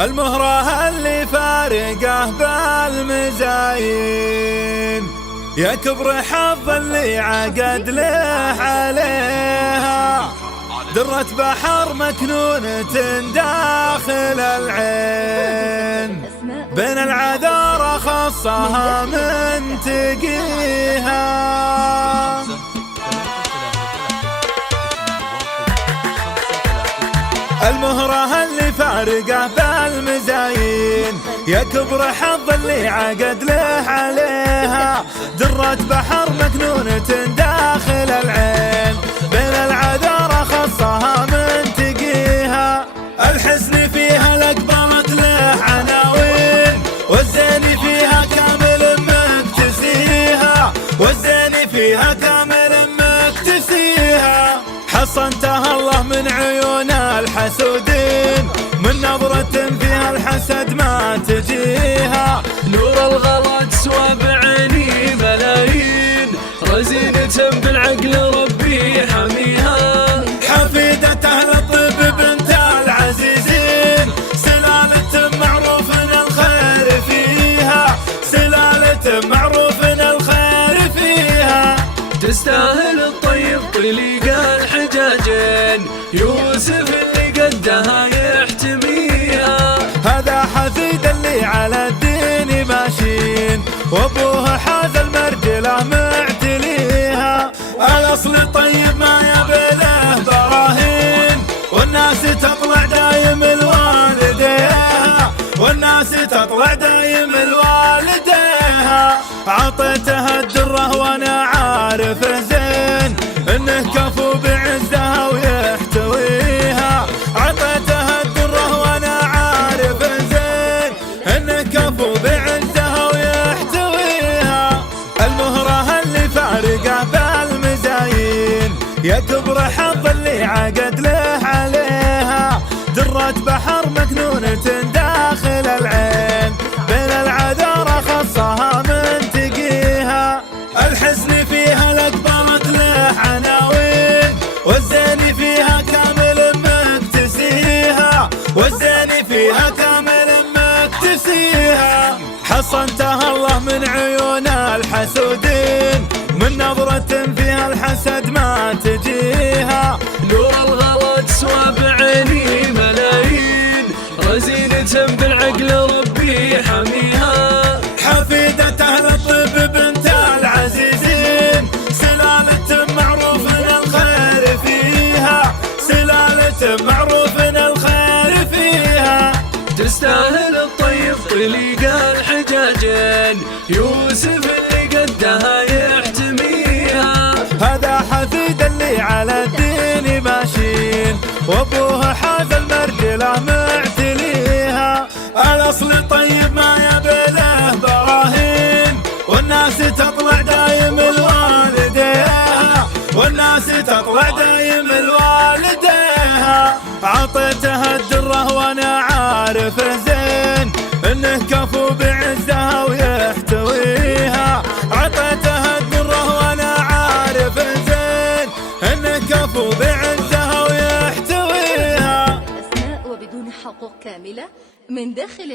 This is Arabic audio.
المهرة اللي فارقه بالمزاين، يا كبر حظ اللي عقد له عليها، درة بحر مكنونة داخل العين، بين العذارى خصها من تقيها. المهرة اللي فارقه بالمزاين، يا كبر حظ اللي عقد له عليها، درة بحر مكنونة داخل العين، بين العذارى خصها من تقيها. الحسن فيها لقبرت له عناوين، والزين فيها كامل مكتسيها، والزين فيها كامل مكتسيها. حصنتها الله من عيون الحسودين، من نظرة فيها الحسد ما تجيها. نور الغلا تسوى بعيني ملايين، رزينة بالعقل ربي حميها. حفيدة أهل الطب بنت العزيزين، سلالة معروف الخير فيها، سلالة معروف الخير فيها. تستاهل الطيب طليق الحجاجين، يوسف اللي قدها يحتميها. هذا حفيد اللي على الدين ماشين، وابوه حاز المرجله معتليها. الاصل طيب ما يبله براهين، والناس تطلع دايم الوالديها، والناس تطلع دايم الوالديها. عطيتها الدره وانا عارف زين انه كفو بعزها ويحتويها. عطيتها الدره وانا عارف زين انه كفو بعزها ويحتويها. المهرة اللي فارقه بالمزاين، يا كبر حظ اللي عقد له عليها، درة بحر مكنونة داخل العين، بين العذارى خصها من تقيها. الحسن فيها لقبرت له عناوين، والزين فيها كامل مكتسيها، والزين فيها كامل مكتسيها. حصنتها الله من عيون الحسودين، من نظرة فيها الحسد ما تجيها. نور الغلا تسوى بعيني ملايين، رزينة بالعقل ربي حميها. حفيدة أهل الطب بنت العزيزين، سلالة معروف الخير فيها، سلالة معروف الخير فيها. تستاهل الطيب طليق الحجاجين، يوسف اللي قدها يحتميها. هذا حفيد اللي على الدين ماشين، وابوه حاز المرجله معتليها. الاصل طيب ما يبله براهين، والناس تطلع دايم الوالديها، والناس تطلع دايم الوالديها. عطيتها الدره وانا عارف زين انه كفو بعزها ويحتويها. عطيتها الدره وانا عارف زين انه كفو بعزها ويحتويها. أسماء وبدون حقوق كاملة من داخل